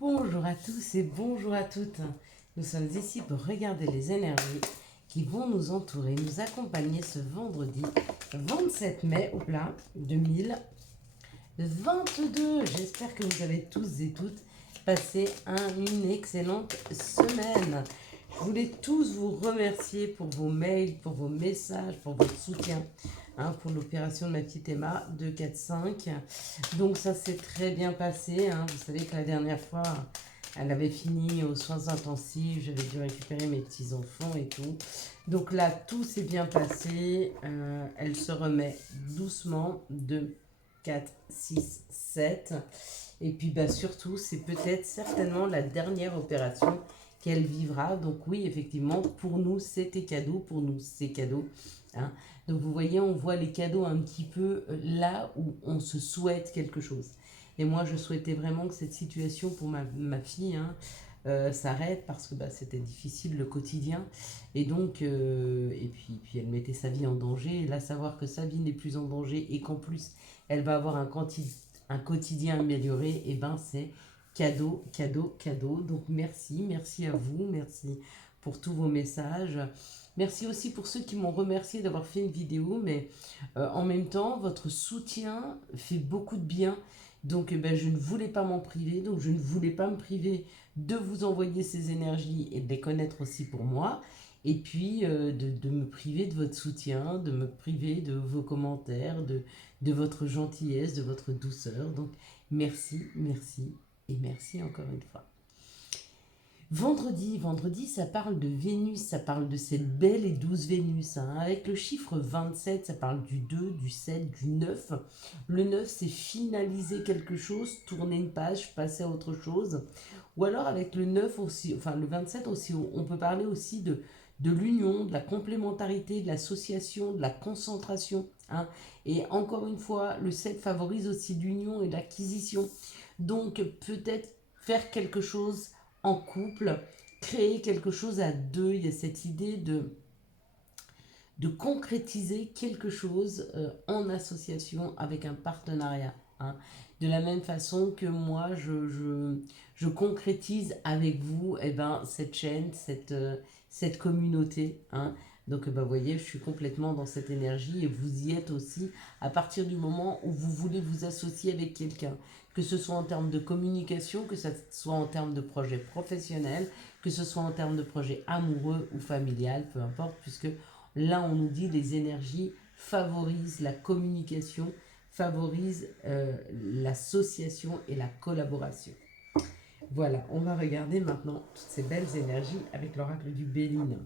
Bonjour à tous et bonjour à toutes. Nous sommes ici pour regarder les énergies qui vont nous entourer, nous accompagner ce vendredi 27 mai au plat 2022. J'espère que vous avez tous et toutes passé une excellente semaine. Je voulais tous vous remercier pour vos mails, pour vos messages, pour votre soutien, pour l'opération de ma petite Emma de 4-5. Donc ça s'est très bien passé. Vous savez que la dernière fois, elle avait fini aux soins intensifs, j'avais dû récupérer mes petits-enfants et tout. Donc là, tout s'est bien passé. Elle se remet doucement de 4, 6, 7. Et puis surtout, c'est peut-être certainement la dernière opération qu'elle vivra. Donc oui, effectivement, pour nous, c'était cadeau. Pour nous, c'est cadeau. Hein. Donc vous voyez, on voit les cadeaux un petit peu là où on se souhaite quelque chose. Et moi, je souhaitais vraiment que cette situation pour ma fille s'arrête parce que c'était difficile le quotidien. Et donc, et puis elle mettait sa vie en danger. Et là, savoir que sa vie n'est plus en danger et qu'en plus, elle va avoir un quotidien amélioré, et c'est cadeau, cadeau, cadeau. Donc merci à vous, merci pour tous vos messages. Merci aussi pour ceux qui m'ont remercié d'avoir fait une vidéo, mais en même temps, votre soutien fait beaucoup de bien. Donc je ne voulais pas m'en priver, donc je ne voulais pas me priver de vous envoyer ces énergies et de les connaître aussi pour moi. Et puis de me priver de votre soutien, de me priver de vos commentaires, de votre gentillesse, de votre douceur. Donc merci, merci et merci encore une fois. Vendredi, ça parle de Vénus, ça parle de cette belle et douce Vénus. Avec le chiffre 27, ça parle du 2, du 7, du 9. Le 9, c'est finaliser quelque chose, tourner une page, passer à autre chose. Ou alors avec le 9 aussi, enfin le 27 aussi, on peut parler aussi de l'union, de la complémentarité, de l'association, de la concentration. Et encore une fois, le 7 favorise aussi l'union et l'acquisition. Donc peut-être faire quelque chose en couple, créer quelque chose à deux. Il y a cette idée de concrétiser quelque chose en association avec un partenariat. De la même façon que moi, je concrétise avec vous cette chaîne, cette communauté. Donc, vous voyez, je suis complètement dans cette énergie et vous y êtes aussi à partir du moment où vous voulez vous associer avec quelqu'un. Que ce soit en termes de communication, que ce soit en termes de projet professionnel, que ce soit en termes de projet amoureux ou familial, peu importe, puisque là, on nous dit les énergies favorisent la communication, favorisent l'association et la collaboration. Voilà, on va regarder maintenant toutes ces belles énergies avec l'oracle du Béline.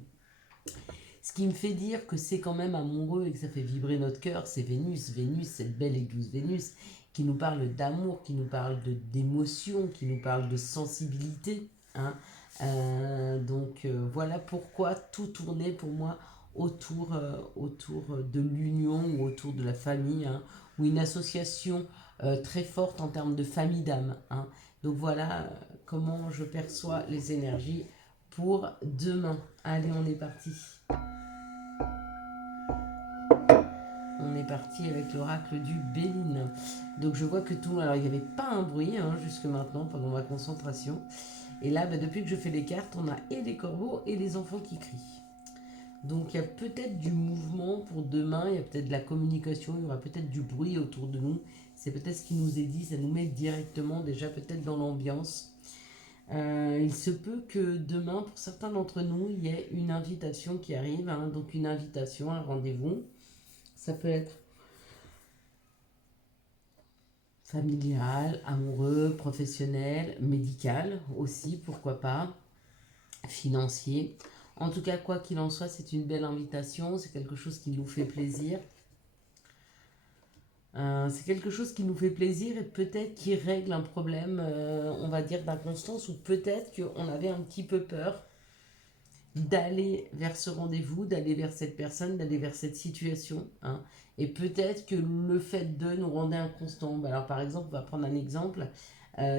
Ce qui me fait dire que c'est quand même amoureux et que ça fait vibrer notre cœur, c'est Vénus. Vénus, cette belle et douce Vénus, qui nous parle d'amour, qui nous parle d'émotion, qui nous parle de sensibilité. Voilà pourquoi tout tournait pour moi autour de l'union ou autour de la famille, ou une association très forte en termes de famille d'âme. Donc voilà comment je perçois les énergies pour demain. Allez, on est parti. On est parti avec l'oracle du Béline. Donc je vois que tout... Alors il n'y avait pas un bruit jusque maintenant pendant ma concentration. Et là, depuis que je fais les cartes, on a et les corbeaux et les enfants qui crient. Donc il y a peut-être du mouvement pour demain, il y a peut-être de la communication, il y aura peut-être du bruit autour de nous. C'est peut-être ce qui nous est dit, ça nous met directement déjà peut-être dans l'ambiance. Il se peut que demain, pour certains d'entre nous, il y ait une invitation qui arrive, donc une invitation, un rendez-vous. Ça peut être familial, amoureux, professionnel, médical aussi, pourquoi pas, financier. En tout cas, quoi qu'il en soit, c'est une belle invitation, c'est quelque chose qui nous fait plaisir. C'est quelque chose qui nous fait plaisir et peut-être qui règle un problème, on va dire, d'inconstance, ou peut-être qu'on avait un petit peu peur d'aller vers ce rendez-vous, d'aller vers cette personne, d'aller vers cette situation. Et peut-être que le fait de nous rendait inconstants. Alors par exemple, on va prendre un exemple.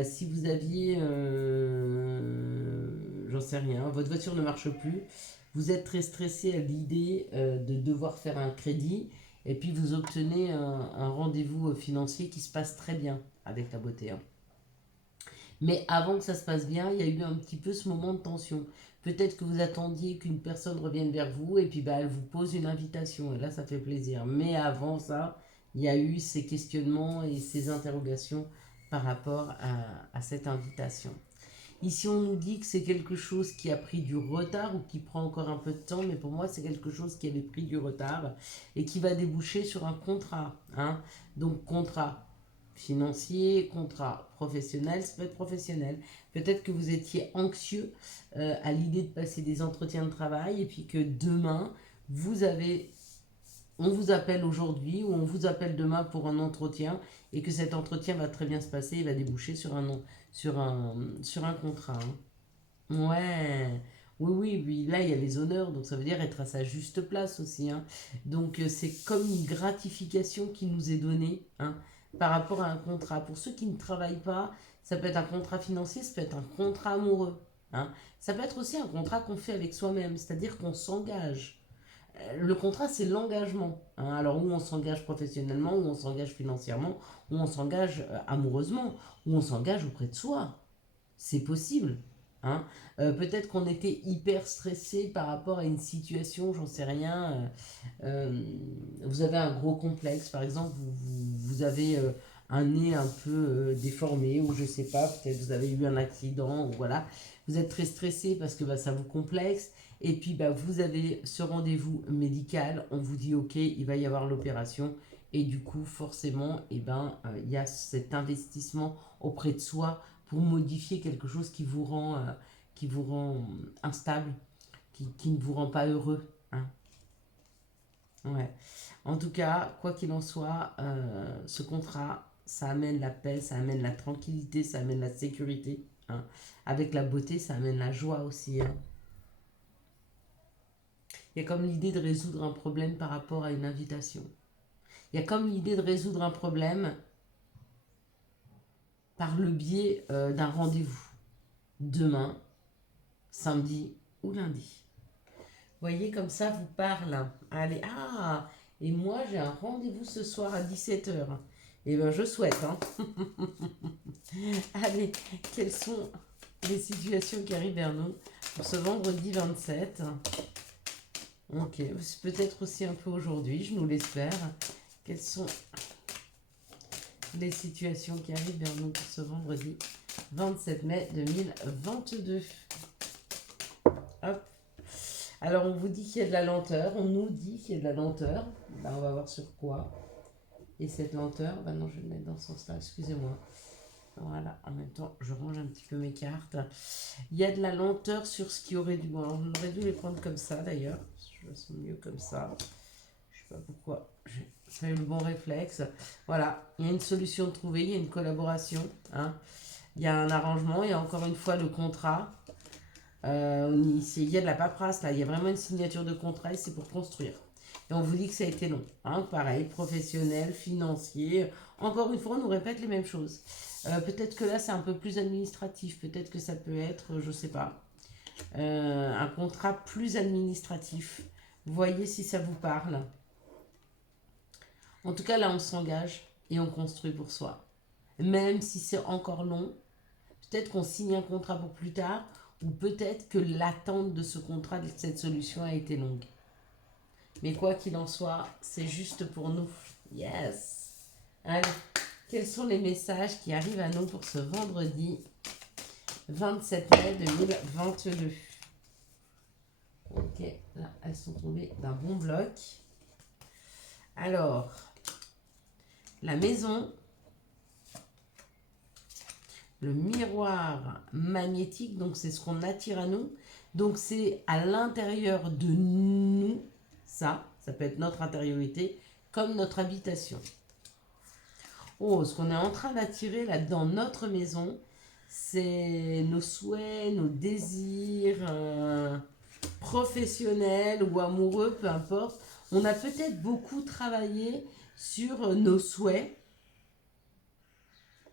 Si vous aviez, j'en sais rien, votre voiture ne marche plus, vous êtes très stressé à l'idée de devoir faire un crédit, et puis vous obtenez un rendez-vous financier qui se passe très bien avec la beauté. Mais avant que ça se passe bien, il y a eu un petit peu ce moment de tension. Peut-être que vous attendiez qu'une personne revienne vers vous et puis bah, elle vous pose une invitation. Et là, ça fait plaisir. Mais avant ça, il y a eu ces questionnements et ces interrogations par rapport à cette invitation. Ici, on nous dit que c'est quelque chose qui a pris du retard ou qui prend encore un peu de temps, mais pour moi, c'est quelque chose qui avait pris du retard et qui va déboucher sur un contrat. Hein. Donc, contrat financier, contrat professionnel, ça peut être professionnel. Peut-être que vous étiez anxieux à l'idée de passer des entretiens de travail et puis que demain, vous avez on vous appelle aujourd'hui ou on vous appelle demain pour un entretien et que cet entretien va très bien se passer et va déboucher sur un contrat. Hein. Ouais, oui, oui, oui, là il y a les honneurs, donc ça veut dire être à sa juste place aussi. Hein. Donc c'est comme une gratification qui nous est donnée hein, par rapport à un contrat. Pour ceux qui ne travaillent pas, ça peut être un contrat financier, ça peut être un contrat amoureux. Hein. Ça peut être aussi un contrat qu'on fait avec soi-même, c'est-à-dire qu'on s'engage. Le contrat, c'est l'engagement. Hein. Alors, où on s'engage professionnellement, où on s'engage financièrement, où on s'engage amoureusement, où on s'engage auprès de soi. C'est possible. Hein. Peut-être qu'on était hyper stressé par rapport à une situation, j'en sais rien. Vous avez un gros complexe, par exemple, vous avez un nez un peu déformé, ou je sais pas, peut-être vous avez eu un accident, ou voilà. Vous êtes très stressé parce que bah, ça vous complexe. Et puis bah, vous avez ce rendez-vous médical, on vous dit ok, il va y avoir l'opération. Et du coup, forcément, il y a cet investissement auprès de soi pour modifier quelque chose qui vous rend instable, qui ne vous rend pas heureux. Hein. Ouais. En tout cas, quoi qu'il en soit, ce contrat, ça amène la paix, ça amène la tranquillité, ça amène la sécurité. Hein. Avec la beauté, ça amène la joie aussi. Hein. Il y a comme l'idée de résoudre un problème par rapport à une invitation. Il y a comme l'idée de résoudre un problème par le biais d'un rendez-vous. Demain, samedi ou lundi. Vous voyez, comme ça vous parle. Allez, ah, et moi j'ai un rendez-vous ce soir à 17h. Eh bien, je souhaite. Hein. Allez, quelles sont les situations qui arrivent vers nous pour ce vendredi 27? Ok, c'est peut-être aussi un peu aujourd'hui, je nous l'espère. Quelles sont les situations qui arrivent vers nous pour ce vendredi 27 mai 2022? Hop. Alors, on vous dit qu'il y a de la lenteur, on nous dit qu'il y a de la lenteur. Là, on va voir sur quoi. Et cette lenteur, bah non, je vais le mettre dans ce sens-là, excusez-moi. Voilà, en même temps, je range un petit peu mes cartes. Il y a de la lenteur sur ce qui aurait dû... Bon, on aurait dû les prendre comme ça, d'ailleurs. Je me sens mieux comme ça. Je sais pas pourquoi. J'ai pas eu le bon réflexe. Voilà, il y a une solution trouvée, il y a une collaboration. Hein. Il y a un arrangement, il y a encore une fois le contrat. Il y a de la paperasse là, il y a vraiment une signature de contrat et c'est pour construire. Et on vous dit que ça a été long. Hein, pareil, professionnel, financier. Encore une fois, on nous répète les mêmes choses. Peut-être que là, c'est un peu plus administratif. Peut-être que ça peut être, je sais pas, un contrat plus administratif. Voyez si ça vous parle. En tout cas, là, on s'engage et on construit pour soi. Même si c'est encore long, peut-être qu'on signe un contrat pour plus tard, ou peut-être que l'attente de ce contrat, de cette solution a été longue. Mais quoi qu'il en soit, c'est juste pour nous. Yes. Allez, quels sont les messages qui arrivent à nous pour ce vendredi 27 mai 2022? Ok, là, elles sont tombées d'un bon bloc. Alors, la maison, le miroir magnétique, donc c'est ce qu'on attire à nous. Donc c'est à l'intérieur de nous, ça peut être notre intériorité, comme notre habitation. Oh, ce qu'on est en train d'attirer là dans notre maison, c'est nos souhaits, nos désirs professionnels ou amoureux, peu importe. On a peut-être beaucoup travaillé sur nos souhaits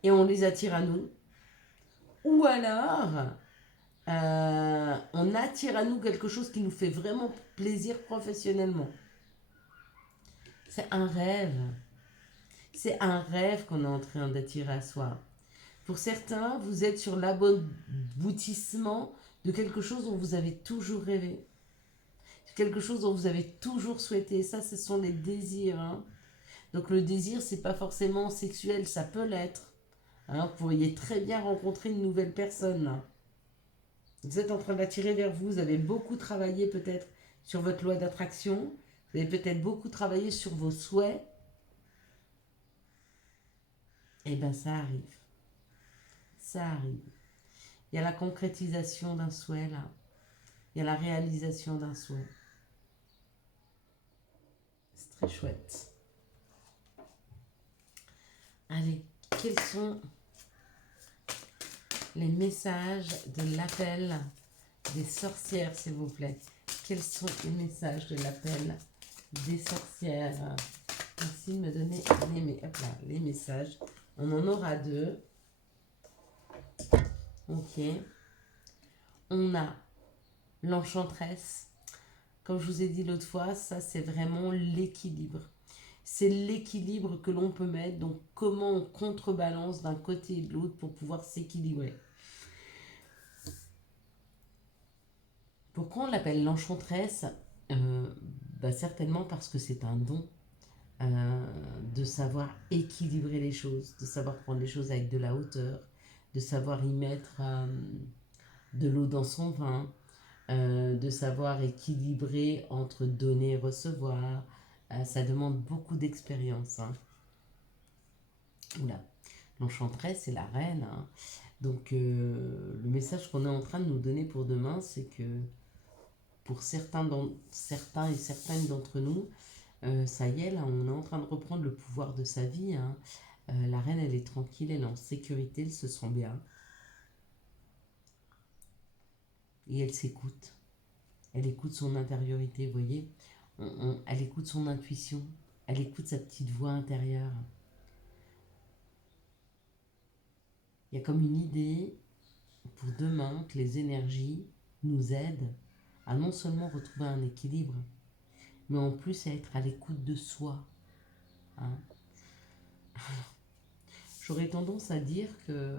et on les attire à nous. Ou alors, on attire à nous quelque chose qui nous fait vraiment plaisir professionnellement. C'est un rêve. C'est un rêve qu'on est en train d'attirer à soi. Pour certains, vous êtes sur l'aboutissement de quelque chose dont vous avez toujours rêvé. Quelque chose dont vous avez toujours souhaité. Ça, ce sont les désirs. Hein. Donc le désir, c'est pas forcément sexuel, ça peut l'être. Hein, vous pourriez très bien rencontrer une nouvelle personne. Là. Vous êtes en train d'attirer vers vous, vous avez beaucoup travaillé peut-être sur votre loi d'attraction, vous avez peut-être beaucoup travaillé sur vos souhaits. Et bien ça arrive. Ça arrive. Il y a la concrétisation d'un souhait là. Il y a la réalisation d'un souhait. C'est très chouette. Allez, quels sont les messages de l'appel des sorcières, s'il vous plaît? Quels sont les messages de l'appel des sorcières? Merci de me donner les messages. On en aura 2. Ok. On a l'enchanteresse. Comme je vous ai dit l'autre fois, ça c'est vraiment l'équilibre. C'est l'équilibre que l'on peut mettre. Donc comment on contrebalance d'un côté et de l'autre pour pouvoir s'équilibrer. Pourquoi on l'appelle l'enchanteresse? Certainement parce que c'est un don de savoir équilibrer les choses, de savoir prendre les choses avec de la hauteur, de savoir y mettre de l'eau dans son vin, de savoir équilibrer entre donner et recevoir. Ça demande beaucoup d'expérience. Hein. Oula, l'enchanteresse, c'est la reine. Hein. Donc, le message qu'on est en train de nous donner pour demain, c'est que pour certains et certaines d'entre nous, ça y est, là, on est en train de reprendre le pouvoir de sa vie. Hein. La reine, elle est tranquille, elle est en sécurité, elle se sent bien. Et elle s'écoute. Elle écoute son intériorité, vous voyez. Elle écoute son intuition. Elle écoute sa petite voix intérieure. Il y a comme une idée pour demain que les énergies nous aident à non seulement retrouver un équilibre, mais en plus à être à l'écoute de soi. Hein. J'aurais tendance à dire que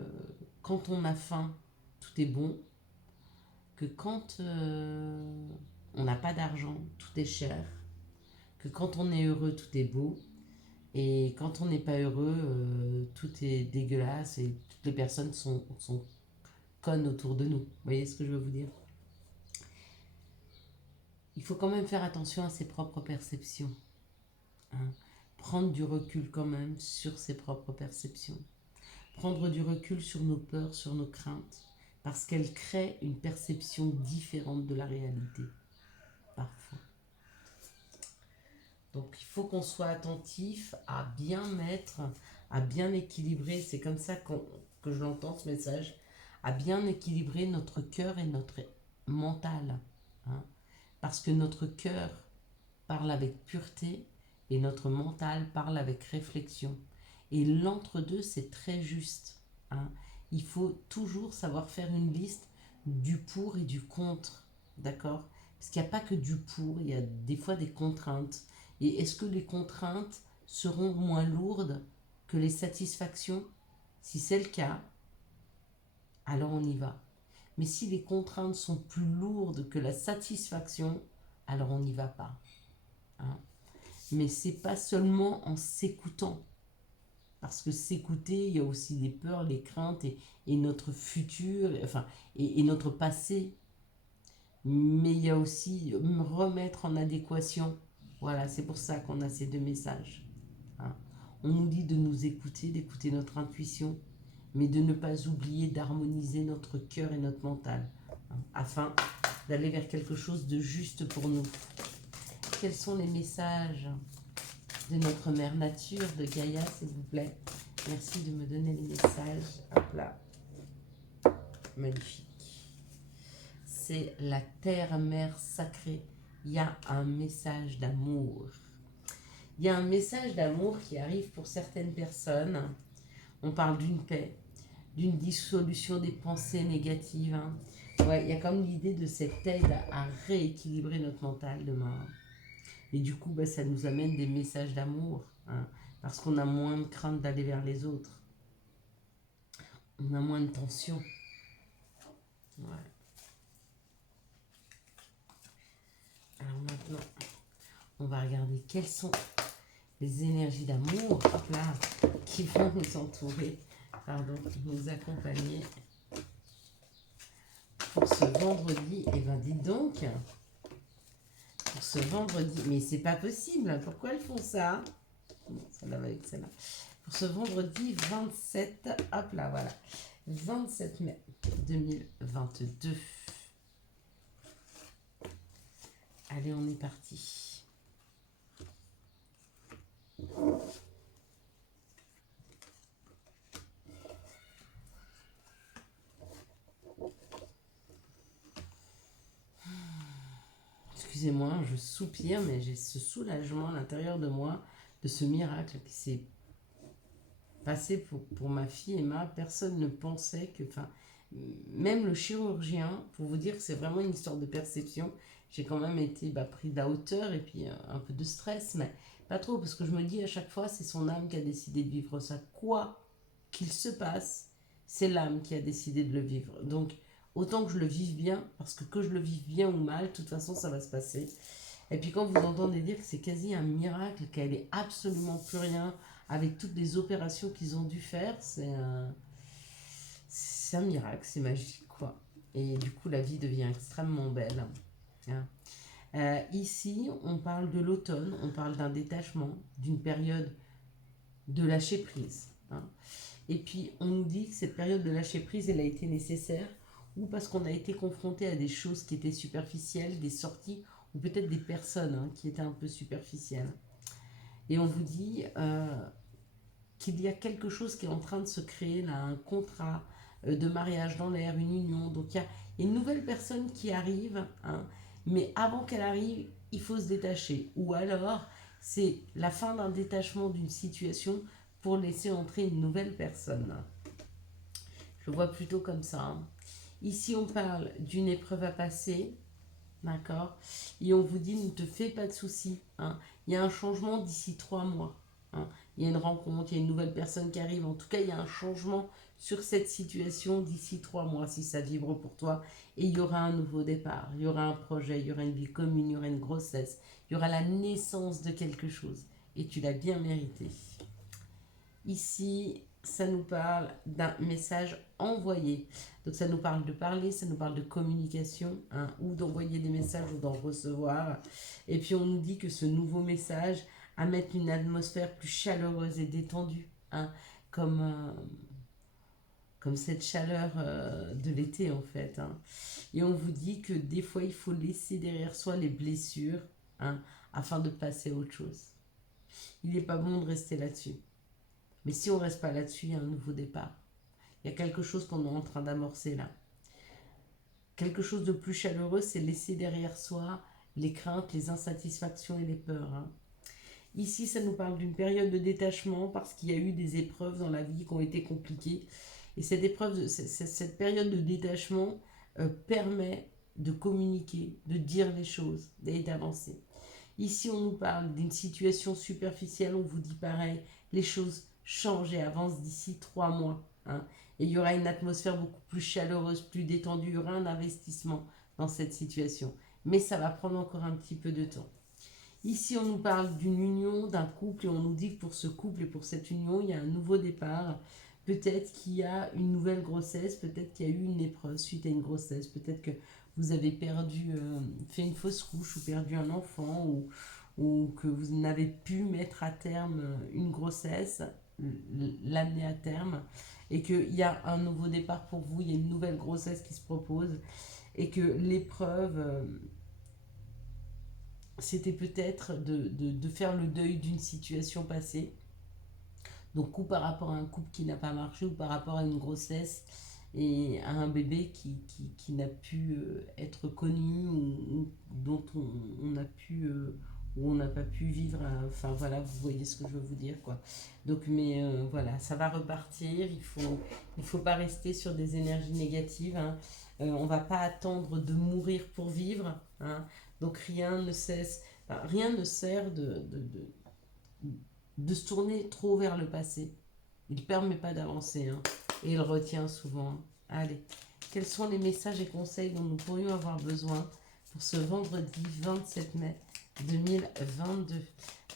quand on a faim, tout est bon, que quand on n'a pas d'argent, tout est cher, que quand on est heureux, tout est beau, et quand on n'est pas heureux, tout est dégueulasse et toutes les personnes sont connes autour de nous. Vous voyez ce que je veux vous dire? Il faut quand même faire attention à ses propres perceptions. Hein. Prendre du recul quand même sur ses propres perceptions. Prendre du recul sur nos peurs, sur nos craintes, parce qu'elles créent une perception différente de la réalité, parfois. Donc il faut qu'on soit attentif à bien mettre, à bien équilibrer, c'est comme ça que je l'entends ce message, à bien équilibrer notre cœur et notre mental. Hein, parce que notre cœur parle avec pureté et notre mental parle avec réflexion. Et l'entre-deux, c'est très juste. Hein. Il faut toujours savoir faire une liste du pour et du contre. D'accord? Parce qu'il n'y a pas que du pour, il y a des fois des contraintes. Et est-ce que les contraintes seront moins lourdes que les satisfactions? Si c'est le cas, alors on y va. Mais si les contraintes sont plus lourdes que la satisfaction, alors on n'y va pas. Hein. Mais c'est pas seulement en s'écoutant. Parce que s'écouter, il y a aussi les peurs, les craintes et notre futur, enfin, et notre passé. Mais il y a aussi me remettre en adéquation. Voilà, c'est pour ça qu'on a ces 2 messages. Hein. On nous dit de nous écouter, d'écouter notre intuition, mais de ne pas oublier d'harmoniser notre cœur et notre mental, hein, afin d'aller vers quelque chose de juste pour nous. Quels sont les messages de notre mère nature, de Gaïa, s'il vous plaît? Merci de me donner les messages. Hop là. Magnifique. C'est la terre-mère sacrée. Il y a un message d'amour. Il y a un message d'amour qui arrive pour certaines personnes. On parle d'une paix, d'une dissolution des pensées négatives. Hein. Ouais, il y a comme l'idée de cette aide à rééquilibrer notre mental demain. Et du coup, ça nous amène des messages d'amour. Hein, parce qu'on a moins de crainte d'aller vers les autres. On a moins de tension. Ouais. Alors maintenant, on va regarder quelles sont les énergies d'amour, hop là, qui vont nous entourer, pardon, nous accompagner pour ce vendredi. Et ben dis donc, pour ce vendredi, mais c'est pas possible, pourquoi elles font ça? Bon, celle-là va avec celle-là. Pour ce vendredi 27, hop là, voilà, 27 mai 2022. Allez, on est parti. Excusez-moi, je soupire, mais j'ai ce soulagement à l'intérieur de moi de ce miracle qui s'est passé pour ma fille Emma. Personne ne pensait que, enfin, même le chirurgien, pour vous dire que c'est vraiment une histoire de perception, j'ai quand même été pris de la hauteur et puis un peu de stress, mais pas trop, parce que je me dis à chaque fois, c'est son âme qui a décidé de vivre ça. Quoi qu'il se passe, c'est l'âme qui a décidé de le vivre. Donc, autant que je le vive bien, parce que je le vive bien ou mal, de toute façon, ça va se passer. Et puis quand vous entendez dire que c'est quasi un miracle, qu'elle est absolument plus rien, avec toutes les opérations qu'ils ont dû faire, c'est un miracle, c'est magique, quoi. Et du coup, la vie devient extrêmement belle. Hein. Ici, on parle de l'automne, on parle d'un détachement, d'une période de lâcher prise. Hein. Et puis, on nous dit que cette période de lâcher prise, elle a été nécessaire, ou parce qu'on a été confronté à des choses qui étaient superficielles, des sorties, ou peut-être des personnes qui étaient un peu superficielles. Et on vous dit qu'il y a quelque chose qui est en train de se créer, là, un contrat de mariage dans l'air, une union. Donc il y a une nouvelle personne qui arrive, mais avant qu'elle arrive, il faut se détacher. Ou alors, c'est la fin d'un détachement d'une situation pour laisser entrer une nouvelle personne. Je le vois plutôt comme ça. Ici, on parle d'une épreuve à passer, d'accord? Et on vous dit, ne te fais pas de soucis. Il y a un changement d'ici 3 mois. Il y a une rencontre, il y a une nouvelle personne qui arrive. En tout cas, il y a un changement sur cette situation d'ici 3 mois, si ça vibre pour toi. Et il y aura un nouveau départ, il y aura un projet, il y aura une vie commune, il y aura une grossesse, il y aura la naissance de quelque chose. Et tu l'as bien mérité. Ici, ça nous parle d'un message envoyé. Donc ça nous parle de parler, ça nous parle de communication, ou d'envoyer des messages ou d'en recevoir. Et puis on nous dit que ce nouveau message amène une atmosphère plus chaleureuse et détendue, comme, comme cette chaleur de l'été en fait. Et on vous dit que des fois il faut laisser derrière soi les blessures afin de passer à autre chose. Il n'est pas bon de rester là-dessus. Mais si on ne reste pas là-dessus, il y a un nouveau départ. Il y a quelque chose qu'on est en train d'amorcer là. Quelque chose de plus chaleureux, c'est laisser derrière soi les craintes, les insatisfactions et les peurs. Ici, ça nous parle d'une période de détachement parce qu'il y a eu des épreuves dans la vie qui ont été compliquées. Et cette période de détachement permet de communiquer, de dire les choses et d'avancer. Ici, on nous parle d'une situation superficielle, on vous dit pareil, les choses changent et avancent d'ici 3 mois. Et il y aura une atmosphère beaucoup plus chaleureuse, plus détendue, il y aura un investissement dans cette situation. Mais ça va prendre encore un petit peu de temps. Ici, on nous parle d'une union, d'un couple, et on nous dit que pour ce couple et pour cette union, il y a un nouveau départ. Peut-être qu'il y a une nouvelle grossesse, peut-être qu'il y a eu une épreuve suite à une grossesse, peut-être que vous avez fait une fausse couche ou perdu un enfant, ou que vous n'avez pu mettre à terme une grossesse, l'amener à terme, et qu'il y a un nouveau départ pour vous, il y a une nouvelle grossesse qui se propose, et que l'épreuve, c'était peut-être de faire le deuil d'une situation passée. Donc, ou par rapport à un couple qui n'a pas marché, ou par rapport à une grossesse et à un bébé qui n'a pu être connu, ou dont on a pu, ou on n'a pas pu vivre. Enfin voilà, vous voyez ce que je veux vous dire, quoi. Donc, mais voilà, ça va repartir. Il faut pas rester sur des énergies négatives. On va pas attendre de mourir pour vivre. Donc rien ne sert de se tourner trop vers le passé. Il ne permet pas d'avancer. et il retient souvent. Allez, quels sont les messages et conseils dont nous pourrions avoir besoin pour ce vendredi 27 mai 2022?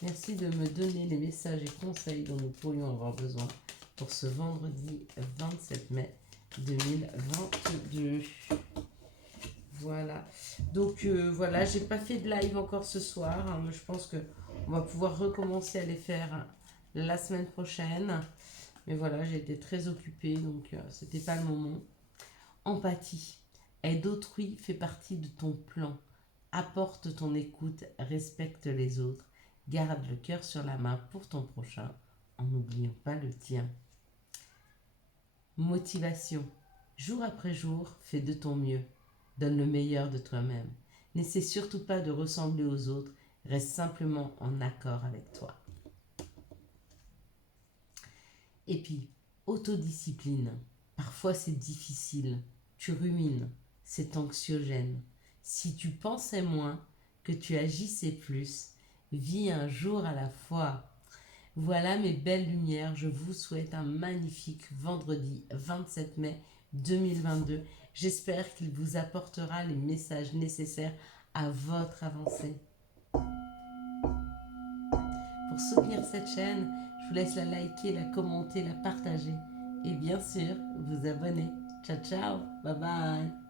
Merci de me donner les messages et conseils dont nous pourrions avoir besoin pour ce vendredi 27 mai 2022. Voilà. Donc voilà, j'ai pas fait de live encore ce soir. Hein, mais je pense que on va pouvoir recommencer à les faire la semaine prochaine. Mais voilà, j'ai été très occupée, donc c'était pas le moment. Empathie. Aide autrui fait partie de ton plan. Apporte ton écoute, respecte les autres. Garde le cœur sur la main pour ton prochain, en n'oubliant pas le tien. Motivation. Jour après jour, fais de ton mieux. Donne le meilleur de toi-même. N'essaie surtout pas de ressembler aux autres, reste simplement en accord avec toi. Et puis, autodiscipline. Parfois c'est difficile, tu rumines, c'est anxiogène. Si tu pensais moins, que tu agissais plus, vis un jour à la fois. Voilà mes belles lumières, je vous souhaite un magnifique vendredi 27 mai 2022. J'espère qu'il vous apportera les messages nécessaires à votre avancée. Pour soutenir cette chaîne, je vous laisse la liker, la commenter, la partager et bien sûr vous abonner. Ciao ciao, bye bye.